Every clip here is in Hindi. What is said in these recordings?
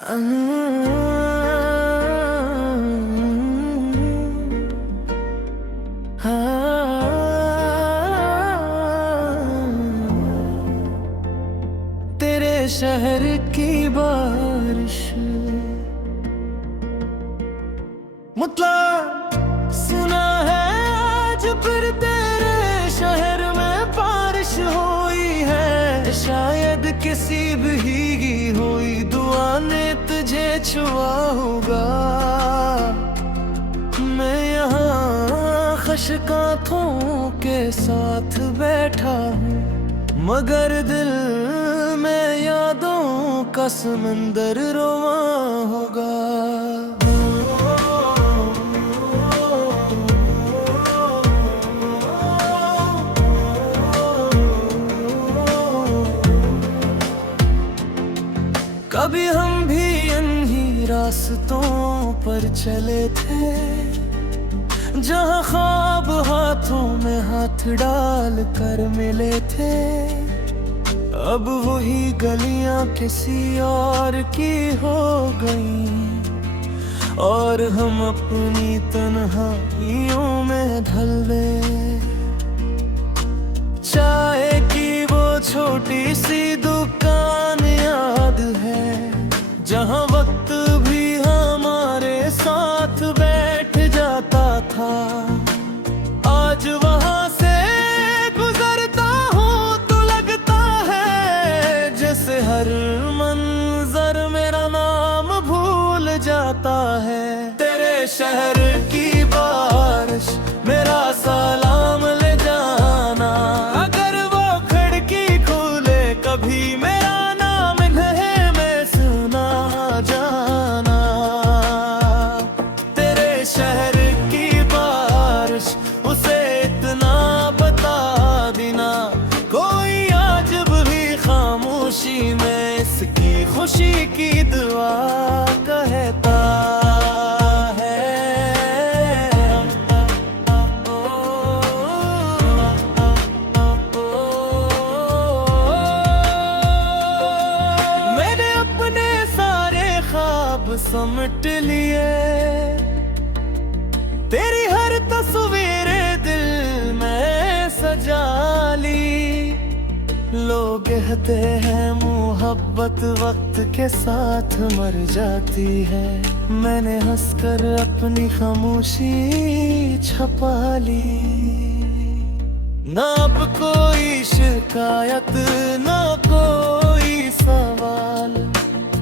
तेरे शहर की बारिश मतलब सुना है आज फिर तेरे शहर में बारिश हुई है। शायद किसी भीगी हुई दुआ ने तुझे छुआ होगा। मैं यहाँ खशकांतों के साथ बैठा हूँ, मगर दिल में यादों का समंदर रोवा होगा। कभी हम भी इन्हीं रास्तों पर चले थे, जहाँ ख्वाब हाथों में हाथ डाल कर मिले थे। अब वही गलियां किसी और की हो गई और हम अपनी तन्हाइयों में ढल गए। चाय की वो छोटी सी दुकान याद है, जहाँ वक्त भी हमारे साथ बैठ जाता था। आज वहाँ से गुजरता हूँ तो लगता है जैसे हर मंजर मेरा नाम भूल जाता है। तेरे शहर की बारिश मेरा सलाम ले जाना, अगर वो खिड़की खुले कभी मेरा नाम कहे मैं सुना जाना। तेरे शहर की बारिश उसे इतना बता देना, कोई आज भी खामोशी में इसकी खुशी की दुआ कहता है। मैंने अपने सारे ख्वाब समट लिए, तेरी हर तस्वीर दिल में सजा ली। लोग कहते हैं मोहब्बत वक्त के साथ मर जाती है, मैंने हंसकर अपनी खामोशी छुपा ली। ना अब कोई शिकायत ना कोई सवाल,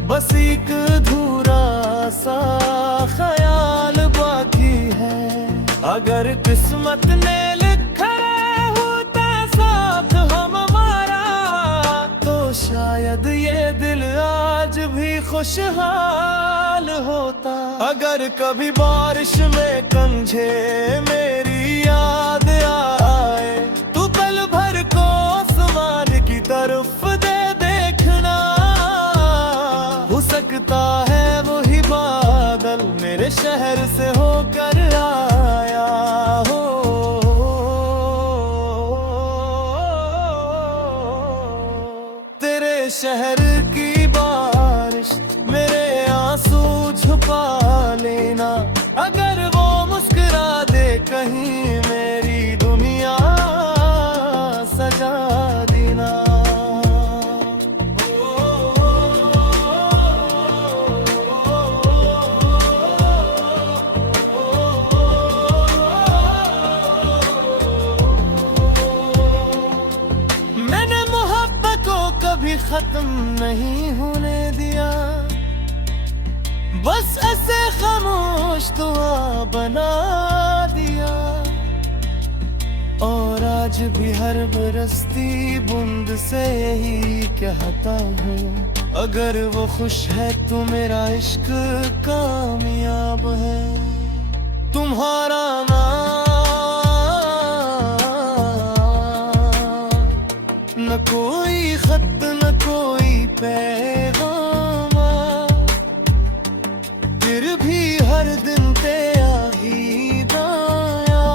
बस एक अधूरा सा ख्याल बाकी है। अगर किस्मत ने लिखा होता साथ हमारा, तो शायद ये दिल आज भी खुशहाल होता। अगर कभी बारिश में कंझे मेरी याद आए, तो पल भर को आसमान की तरफ दे देखना। हो सकता है वही बादल मेरे शहर से होकर आया हो। तेरे शहर की बारिश मेरे आंसू छुपा लेना, अगर वो मुस्कुरा दे कहीं मेरी दुनिया सजा देना। मैंने मोहब्बत को कभी खत्म नहीं होने दिया, बस ऐसे खामोश दुआ बना दिया। और आज भी हर बरसती बूंद से यही कहता हूँ, अगर वो खुश है तो मेरा इश्क कामयाब है। तुम्हारा नाम न कोई खत न कोई पैगाम, फिर भी हर दिन तेरा ही दाया।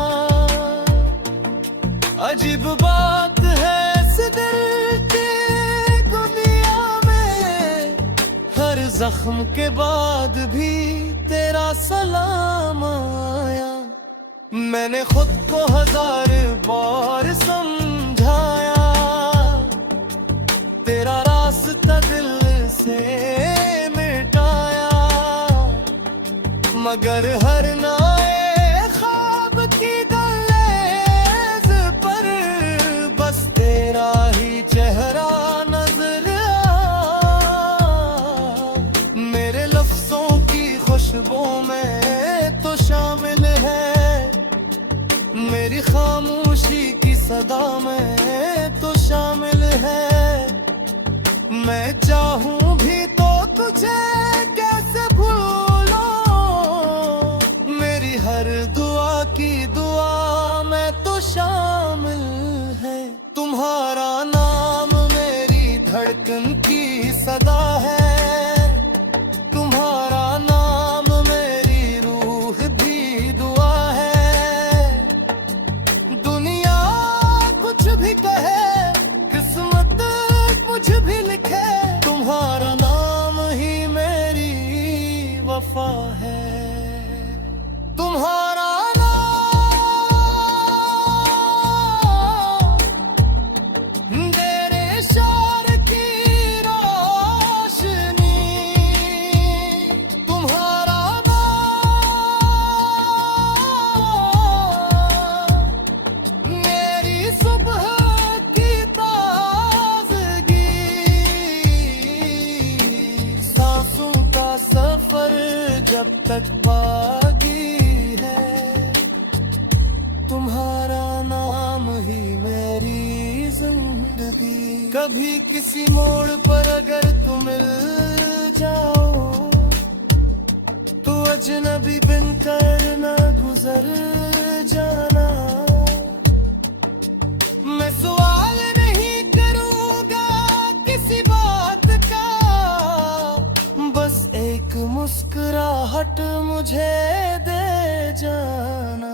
अजीब बात है इस दिल की दुनिया में, हर जख्म जख्म के बाद भी तेरा सलाम आया। मैंने खुद को 1000 बार समझाया, तेरा रास्ता दिल से मिटाया, मगर हर नाए ख्वाब की दहलीज पर बस तेरा ही चेहरा नजर आया। मेरे लफ्जों की खुशबू में तो शामिल है, मेरी खामोशी की सदा में तो शामिल है। मैं चाहूं भी तो तुझे कैसे भूलो, मेरी हर दुआ की दुआ में तो शामिल है। तुम्हारा नाम मेरी धड़कन की सदा है, तुम्हारा नाम मेरी रूह भी दुआ है। दुनिया कुछ भी कहे, किस्मत कुछ भी लिखे, तुम्हारा नाम ही मेरी वफा है। तुम्हारा नाम तेरे इशार की रोशनी, तुम्हारा नाम मेरी सुबह की ताज़गी। सांसों का सफर जब तक बाकी है, तुम्हारा नाम ही मेरी जिंदगी। कभी किसी मोड़ पर अगर तुम मिल जाओ, तो अजनबी बनकर न गुजर जाना। मैं सवाल नहीं करूंगा किसी बात का, बस एक मुस्कुराहट मुझे दे जाना।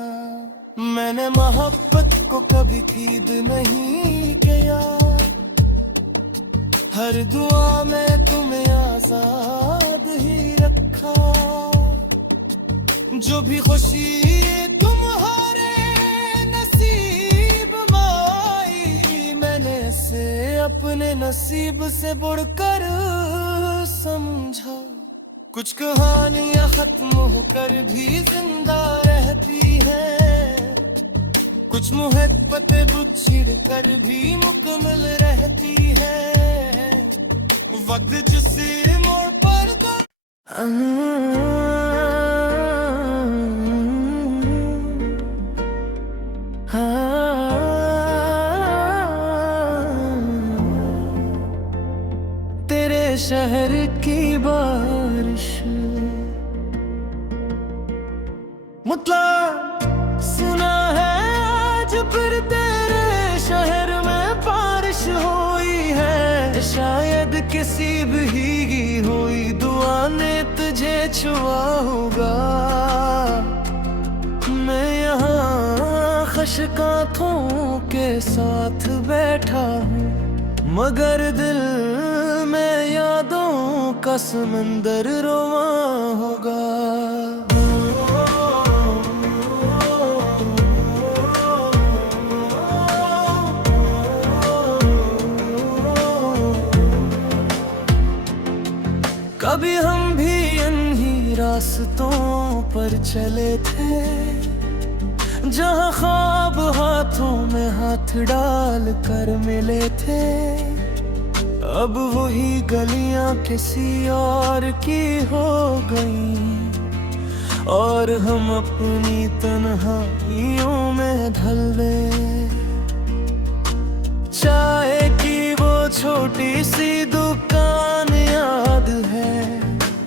मैंने मोहब्बत को कभी खीद नहीं किया, हर दुआ में तुम्हें आजाद ही रखा। जो भी खुशी तुम्हारे नसीब में आई, मैंने इसे अपने नसीब से बढ़कर समझा। कुछ कहानियां खत्म होकर भी जिंदा रहती हैं, कुछ मोहब्बतें बुझ कर भी मुकम्मल रहती है। वक्त जिसे मोड़ पर तेरे शहर की बारिश मुतला सुना है आज फिर तेरे शहर में बारिश हुई है। शायद किसी भीगी हुई दुआ ने तुझे छुआ होगा। मैं यहाँ खशकांतों के साथ बैठा हूँ, मगर दिल में यादों का समंदर रोवा होगा। कभी हम भी इन्हीं रास्तों पर चले थे, जहाँ ख्वाब हाथों में हाथ डाल कर मिले थे। अब वही गलियां किसी और की हो गई, और हम अपनी तन्हाइयों में ढल गए। चाय की वो छोटी सी दुकान याद है,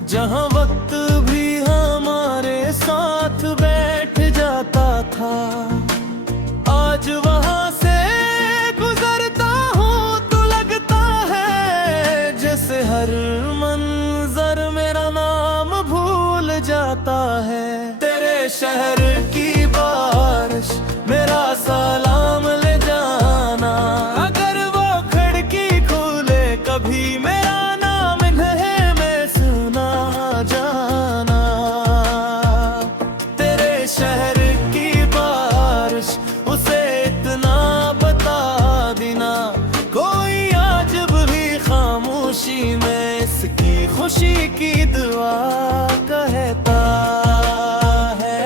जहाँ वक्त भी हमारे साथ बैठ जाता था। आज वहाँ से गुजरता हूँ तो लगता है जैसे हर मंजर मेरा नाम भूल जाता है। तेरे शहर की बारिश मेरा सलाम ले जाना, अगर वो खिड़की खोले कभी मेरा नाम इन्हें मैं सुना खामोशी की दुआ कहता है।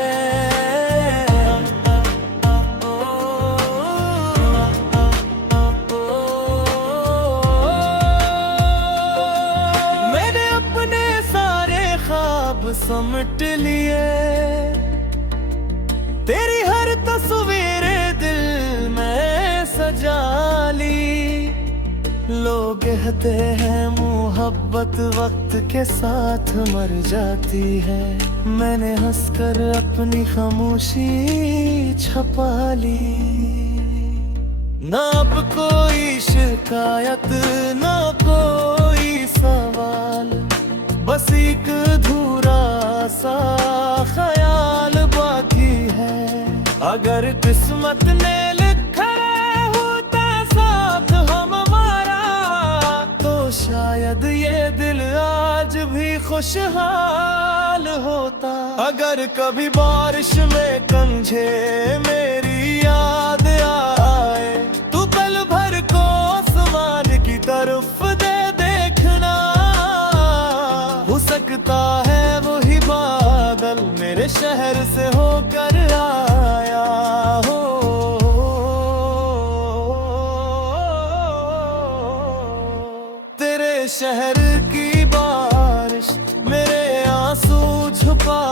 मैंने अपने सारे ख्वाब समट लिए, तेरी हर तस्वीर दिल में सजा ली। लोग कहते हैं मोहब्बत वक्त के साथ मर जाती है, मैंने हंसकर अपनी खामोशी छुपा ली। ना अब कोई शिकायत ना कोई सवाल, बस एक अधूरा सा ख्याल बाकी है। अगर किस्मत ने लिखा होता साथ हमारा, तो शायद ये दिल आज भी खुशहाल होता। अगर कभी बारिश में कंझे मेरी याद आए, तो पल भर को आसमान की तरफ दे देखना। हो सकता है वही बादल मेरे शहर से होकर आया हो। तेरे शहर की बारिश मेरे आंसू छुपा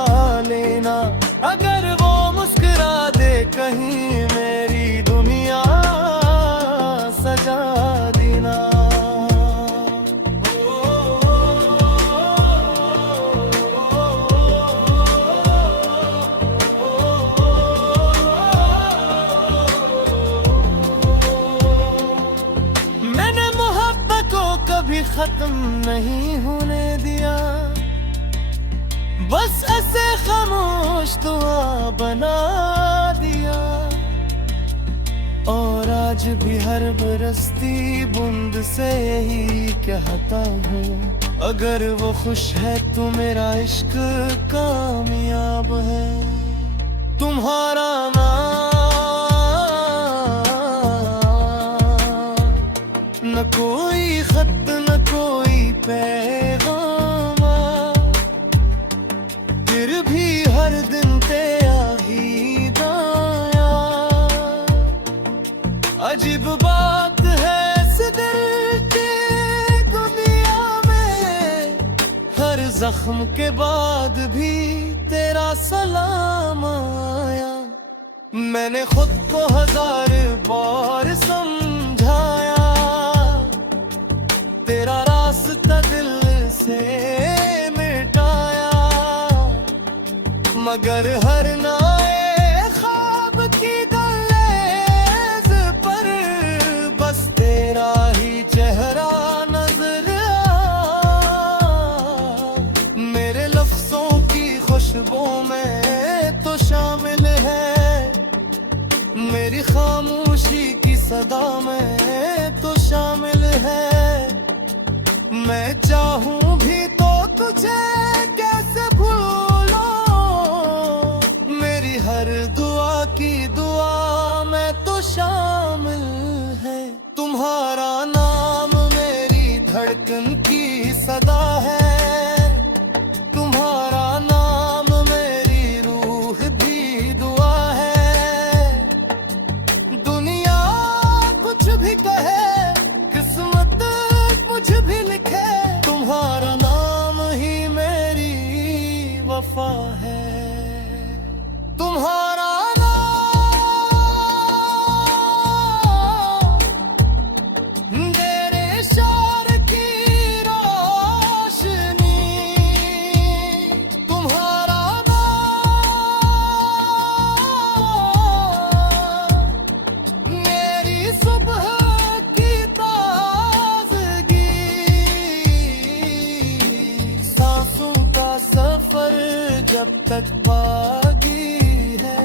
लेना। अगर वो मुस्कुरा दे कहीं मेरी दुनिया सजा देना। मैंने मोहब्बत को कभी खत्म नहीं होने दिया, बस ऐसे खामोश दुआ बना दिया। और आज भी हर बरसती बूंद से यही कहता हूँ, अगर वो खुश है तो मेरा इश्क कामयाब है। तुम्हारा नाम न कोई खत न कोई पैगाम, फिर भी हर दिन तेरा ही दाया। अजीब बात है इस दिल की दुनिया में, हर जख्म के बाद भी तेरा सलाम आया। मैंने खुद को 1000 बार समझाया, तेरा रास्ता दिल से मिटाया। मगर हर नए ख्वाब की दहलीज पर बस तेरा ही चेहरा नजर आ। मेरे लफ्जों की खुशबू में तो शामिल है, मेरी खामोशी की सदा में तो शामिल है। मैं चाहूं भी तो तुझे कैसे भूलो, मेरी हर दुआ की दुआ में तो शामिल है। तुम्हारा नाम मेरी धड़कन की सदा है, तुम्हारा नाम मेरी रूह भी दुआ है। दुनिया कुछ भी कहे, किस्मत कुछ भी लिखे, तुम्हारा नाम ही मेरी वफा है। तुम्हारा नाम तेरे शार की रोशनी, तुम्हारा नाम मेरी सुबह की ताज़गी। सांसों का सफर जब तक बाकी है,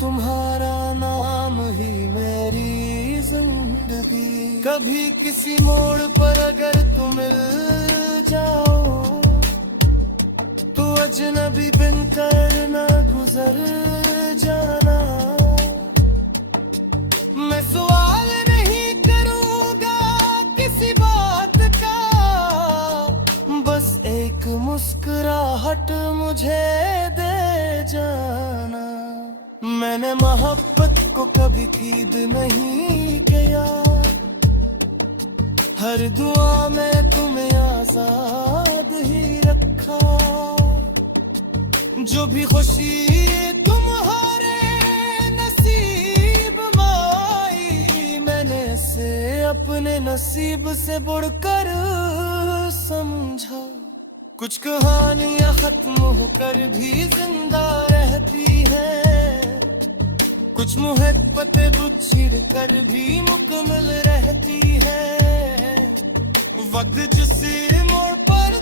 तुम्हारा नाम ही मेरी जिंदगी। कभी किसी मोड़ पर अगर तुम मिल जाओ, तो अजनबी बनकर न गुजर जाना। मैं सवाल नहीं करूंगा किसी बात का, मुस्कुराहट मुझे दे जाना। मैंने मोहब्बत को कभी खरीद नहीं किया, हर दुआ में तुम्हें आजाद ही रखा। जो भी खुशी तुम्हारे नसीब में आई, मैंने इसे अपने नसीब से बढ़कर समझा। कुछ कहानियां खत्म होकर भी जिंदा रहती हैं, कुछ मोहब्बतें बिछड़ कर भी मुकम्मल रहती है। वक्त जिस मोड़ पर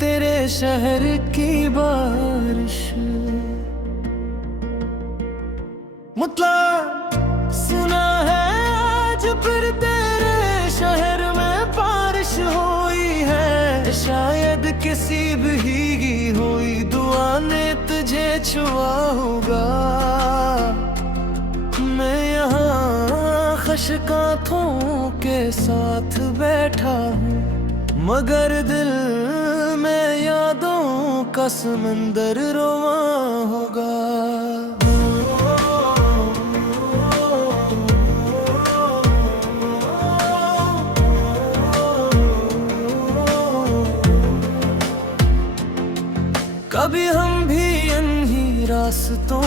तेरे शहर की बारिश मतलब सुना है आज फिर तेरे शहर में बारिश हुई है। शायद किसी भीगी हुई दुआ ने तुझे छुआ होगा। मैं यहाँ खशकांतों के साथ बैठा हूँ, मगर दिल में यादों का समंदर रोवा होगा। कभी हम भी इन्हीं रास्तों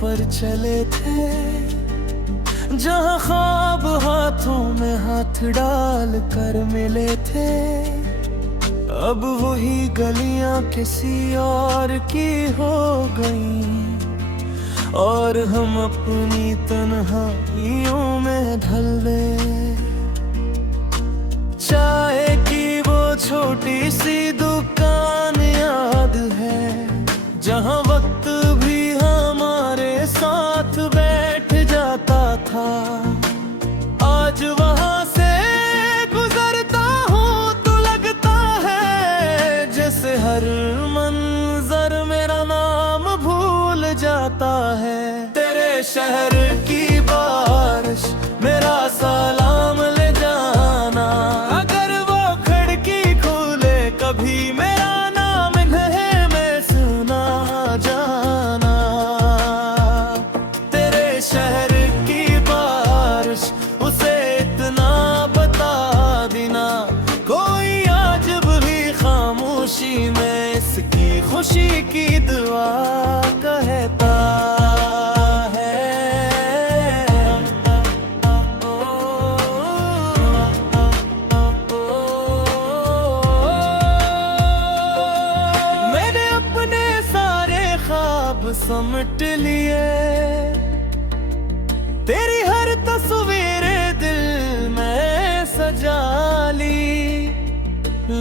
पर चले थे, जहाँ ख्वाब हाथों में हाथ डाल कर मिले थे। अब वही गलियां किसी और की हो गईं, और हम अपनी तन्हाइयों में ढल गए। चाय की वो छोटी सी दुकान याद है, जहाँ वक्त भी हमारे साथ बैठ जाता था। आज वहाँ से गुजरता हूँ तो लगता है जैसे हर मंजर मेरा नाम भूल जाता है। तेरे शहर की बारिश मेरा सलाम ले जाना, अगर वो खिड़की खोले कभी मेरा नाम कहे मैं सुना जाना। तेरे शहर की बारिश उसे इतना बता देना, कोई आज भी खामोशी में इसकी खुशी की दुआ कहता है। मैंने अपने सारे ख्वाब समट लिए, तेरी हर तस्वीर दिल में सजा ली।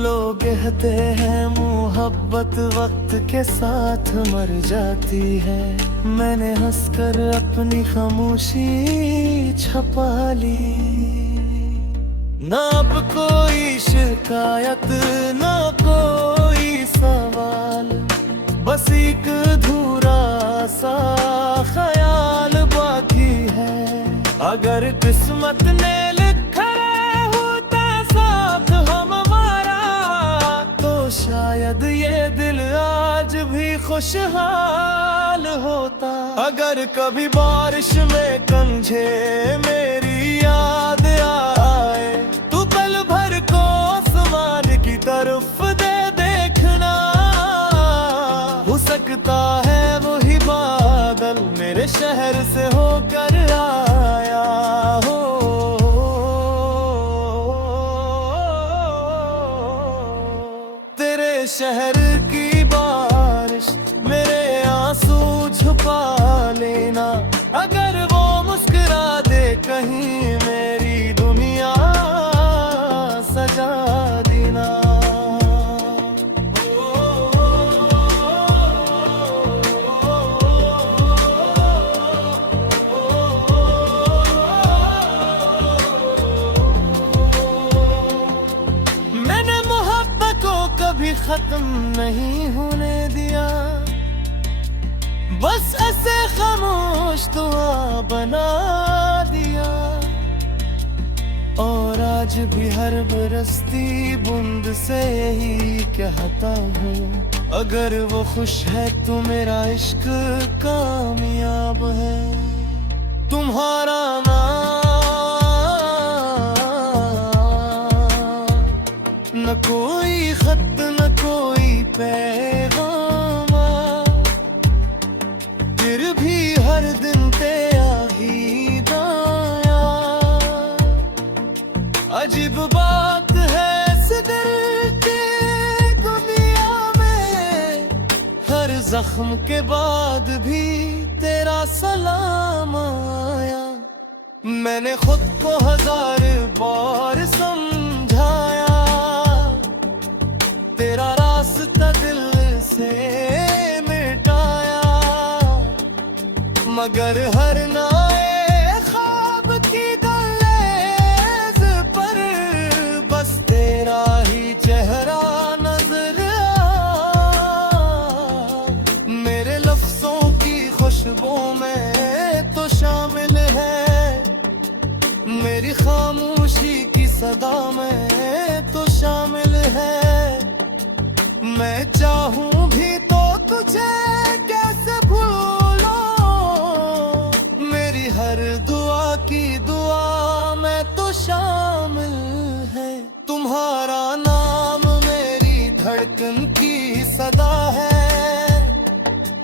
लोग कहते हैं मोहब्बत वक्त के साथ मर जाती है, मैंने हंसकर अपनी खामोशी छपा ली। ना अब कोई शिकायत ना कोई सवाल, बस एक अधूरा सा ख्याल बाकी है। अगर किस्मत ने लिखा होता साथ हमारा, तो शायद ये दिल आज भी खुशहाल होता। अगर कभी बारिश में कंझे मेरी याद आए, तो पल भर को आसमान की तरफ दे देखना। हो सकता है वही बादल मेरे शहर से होकर आया हो। तेरे शहर की बारिश मेरे आंसू छुपा लेना, अगर वो मुस्कुरा दे कहीं मेरी दुनिया सजा देना। मैंने मोहब्बत को कभी खत्म नहीं होने दिया, बस ऐसे खामोश दुआ बना दिया। और आज भी हर बरसती बूंद से यही कहता हूँ, अगर वो खुश है तो मेरा इश्क कामयाब है। तुम्हारा नाम न कोई खत न कोई पैगाम, फिर भी हर दिन तेरा ही दाया। अजीब बात है इस दिल की दुनिया में, हर जख्म के बाद भी तेरा सलाम आया। मैंने खुद को 1000 बार समझाया, तेरा रास्ता दिल से मिटाया, मगर हर नए ख्वाब की दहलीज पर बस तेरा ही चेहरा नजर आ। मेरे लफ्जों की खुशबू में तो शामिल है, मेरी खामोशी की सदा में तो शामिल है। मैं चाहूं भी तो तुझे कैसे भूलो, मेरी हर दुआ की दुआ में तो शामिल है। तुम्हारा नाम मेरी धड़कन की सदा है,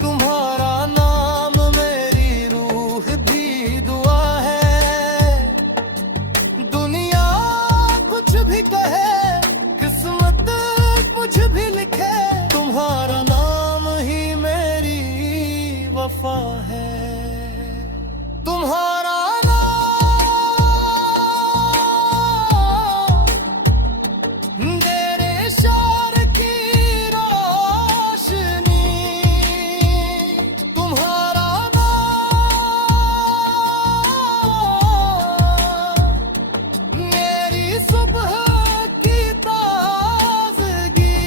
तुम्हारा नाम मेरी रूह भी दुआ है। दुनिया कुछ भी कहे, किस्मत कुछ भी लिखे, तुम्हारा नाम ही मेरी वफा है। तुम्हारा नाम तेरे इशार की रोशनी, तुम्हारा नाम मेरी सुबह की ताज़गी।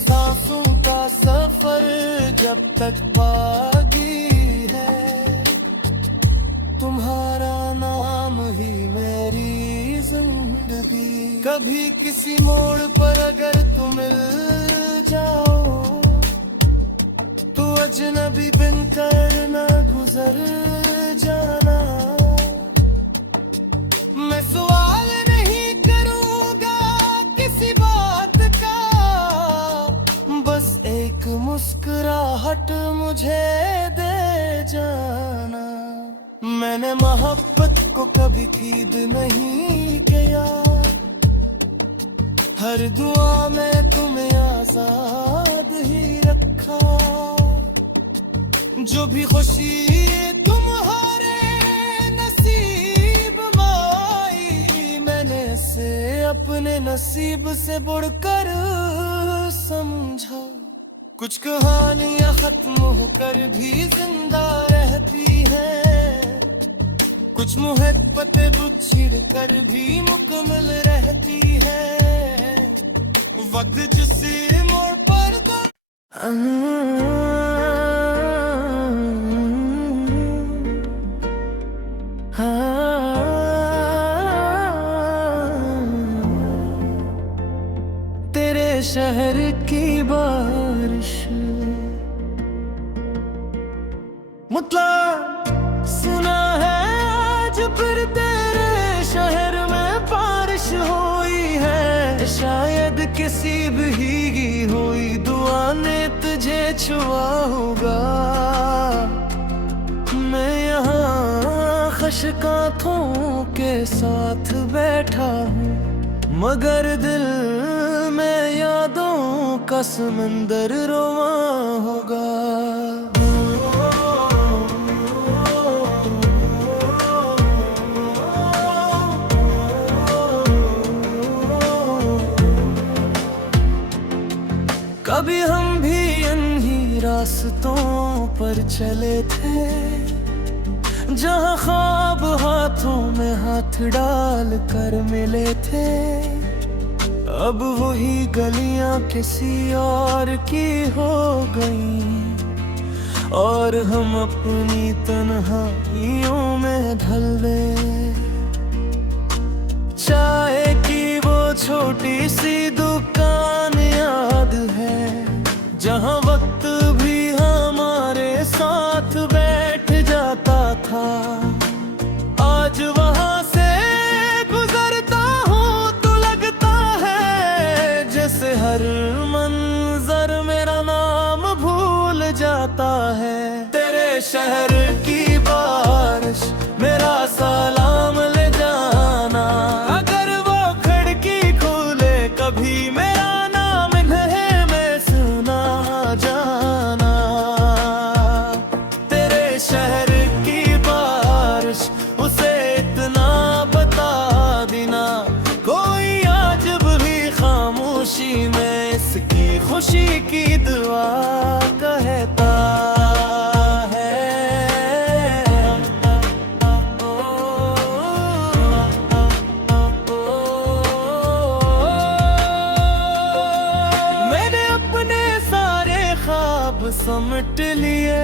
सांसों का सफर जब तक बागी है, तुम्हारा नाम ही मेरी जिंदगी। कभी किसी मोड़ पर अगर तुम मिल जाओ, तो अजनबी बनकर न गुजर जाना। मैं सवाल नहीं करूंगा किसी बात का, बस एक मुस्कुराहट मुझे दे जाना। मैंने मोहब्बत को कभी खीद नहीं किया, हर दुआ में तुम्हें आजाद ही रखा। जो भी खुशी तुम्हारे नसीब में आई, मैंने इसे अपने नसीब से बढ़कर समझा। कुछ कहानियां खत्म होकर भी जिंदा रहती हैं, कुछ मोहब्बतें बिछड़ कर भी मुकम्मल रहती है। वक्त जिसे मोड़ पर तेरे शहर की बारिश मुतला सुना है, आज फिर तेरे शहर में बारिश हुई है। शायद किसी भीगी हुई दुआ ने तुझे छुआ होगा। मैं यहाँ खशकांतों के साथ बैठा हूँ, मगर दिल में यादों का समंदर रोवा होगा। कभी हम भी इन्हीं रास्तों पर चले थे, जहाँ ख्वाब हाथों में हाथ डाल कर मिले थे। अब वही गलियां किसी और की हो गई और हम अपनी तन्हाइयों में ढल गए। चाय की वो छोटी सी दुकान याद है जहां वक्त भी हमारे साथ बैठ जाता था। आज वहां से गुजरता हूँ तो लगता है जैसे हर मंजर मेरा नाम भूल जाता है। तेरे शहर की बारिश मेरा सलाम ले जाना, अगर वो खिड़की खोले कभी मेरा नाम कहे मैं सुना जाना। तेरे शहर की बारिश उसे इतना बता देना, कोई आज भी खामोशी में इसकी खुशी की दुआ कहता है। मैंने अपने सारे ख्वाब समट लिए,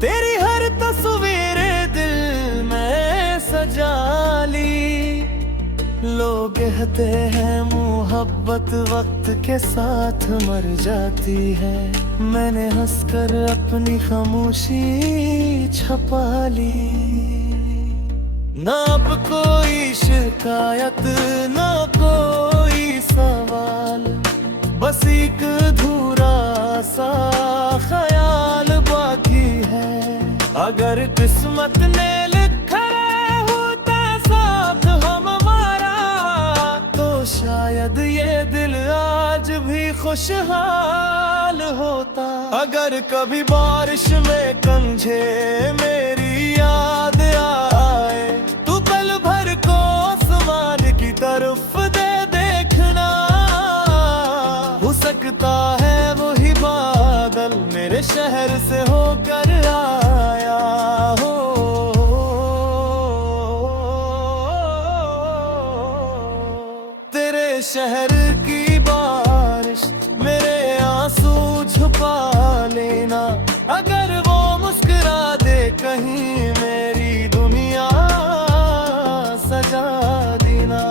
तेरी हर तस्वीर दिल में सजा ली। लोग कहते हैं मोहब्बत वक्त के साथ मर जाती है, मैंने हंसकर अपनी खामोशी छपा ली। ना अब कोई शिकायत ना कोई सवाल, बस एक अधूरा सा ख्याल बाकी है। अगर किस्मत ने लिखा होता साथ हमारा तो शायद ये दिल आज भी खुशहाल होता। अगर कभी बारिश में कंझे मेरी याद आए तो पल भर को आसमान की तरफ दे देखना, हो सकता है वही बादल मेरे शहर से होकर आया हो। तेरे शहर की बारिश मेरे आंसू छुपा लेना, अगर वो मुस्कुरा दे कहीं मेरी दुनिया सजा देना।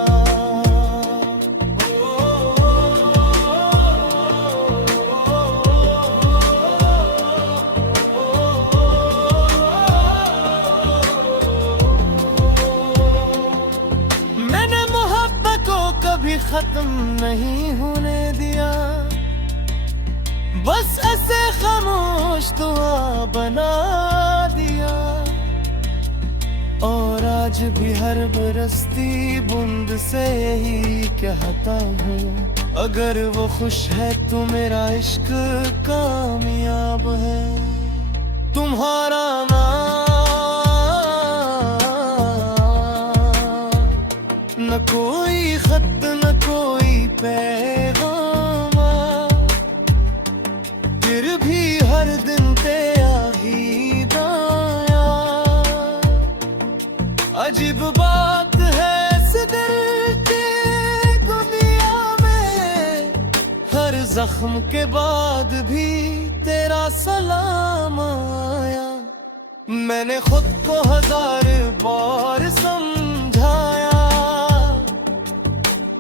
मैंने मोहब्बत को कभी खत्म नहीं होने दिया, बस ऐसे खामोश दुआ बना दिया। और आज भी हर बरसती बूंद से यही कहता हूँ, अगर वो खुश है तो मेरा इश्क कामयाब है। तुम्हारा नाम न कोई खत न कोई पैगाम, फिर भी हर दिन तेरा ही दाया। अजीब बात है इस दिल की दुनिया में, हर जख्म के बाद भी तेरा सलाम आया। मैंने खुद को 1000 बार समझाया,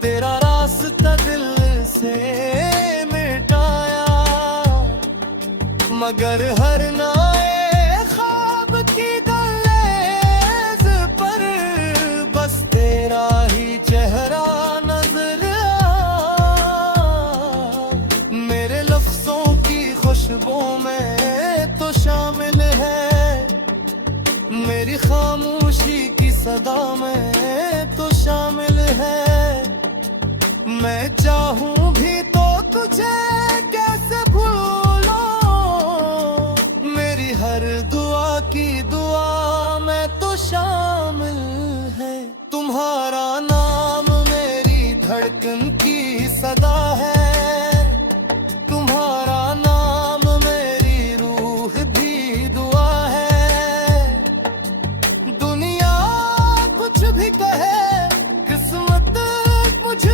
तेरा रास्ता दिल से मिटाया, मगर हर नए ख्वाब की दहलीज पर बस तेरा ही चेहरा नजर आ। मेरे लफ्जों की खुशबू में तो शामिल है, मेरी खामोशी की सदा में तो शामिल है। मैं चाहूं भी तो तुझे कैसे भूलो, मेरी हर दुआ की दुआ में तो शामिल है। तुम्हारा नाम मेरी धड़कन की सदा है, तुम्हारा नाम मेरी रूह भी दुआ है। दुनिया कुछ भी कहे किस्मत मुझे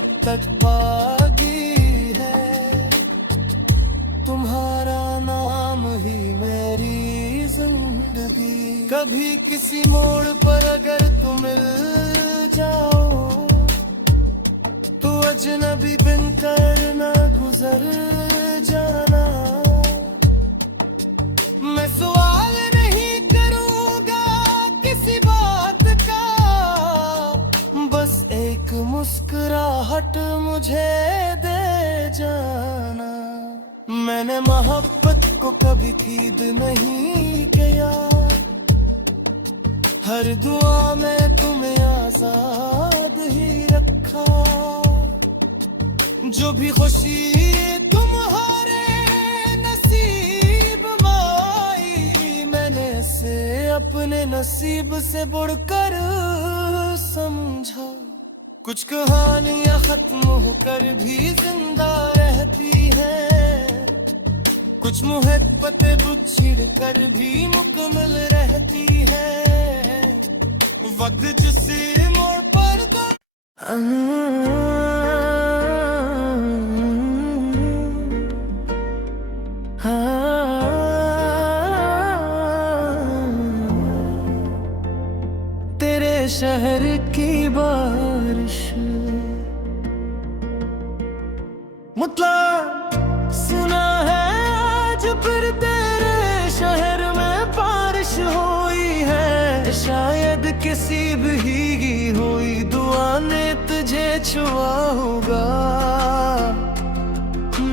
अब तक बागी है, तुम्हारा नाम ही मेरी जिंदगी। कभी किसी मोड़ पर अगर तुम मिल जाओ तो अजनबी बनकर न गुजर जाना। मैं सवाल नहीं करूंगा किसी बात का, बस एक मुस्कुराहट मुझे दे जाना। मैंने मोहब्बत को कभी खीद नहीं किया, हर दुआ में तुम्हें आजाद ही रखा। जो भी खुशी तुम्हारे नसीब में आई, मैंने इसे अपने नसीब से बढ़कर समझा। कुछ कहानियां खत्म होकर भी जिंदा रहती हैं, कुछ मोहब्बतें बिछड़ कर भी मुकम्मल रहती है। वक्त जिसे मोड़ पर तेरे शहर की बारिश मुतला सुना है आज फिर तेरे शहर में बारिश हुई है। शायद किसी भीगी हुई दुआ ने तुझे छुआ होगा।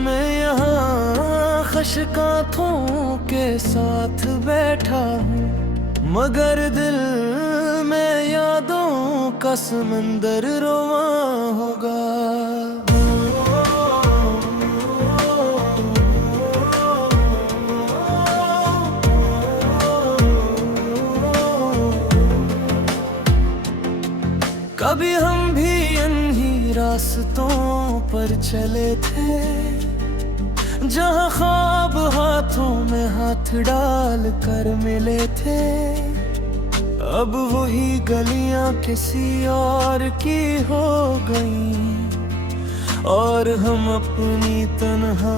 मैं यहाँ खशकांतों के साथ बैठा हूँ, मगर दिल में यादों का समंदर रोवा होगा। कभी हम भी इन्हीं रास्तों पर चले थे, जहाँ ख्वाब हाथों में हाथ डाल कर मिले थे। अब वही गलियां किसी और की हो गई और हम अपनी तन्हा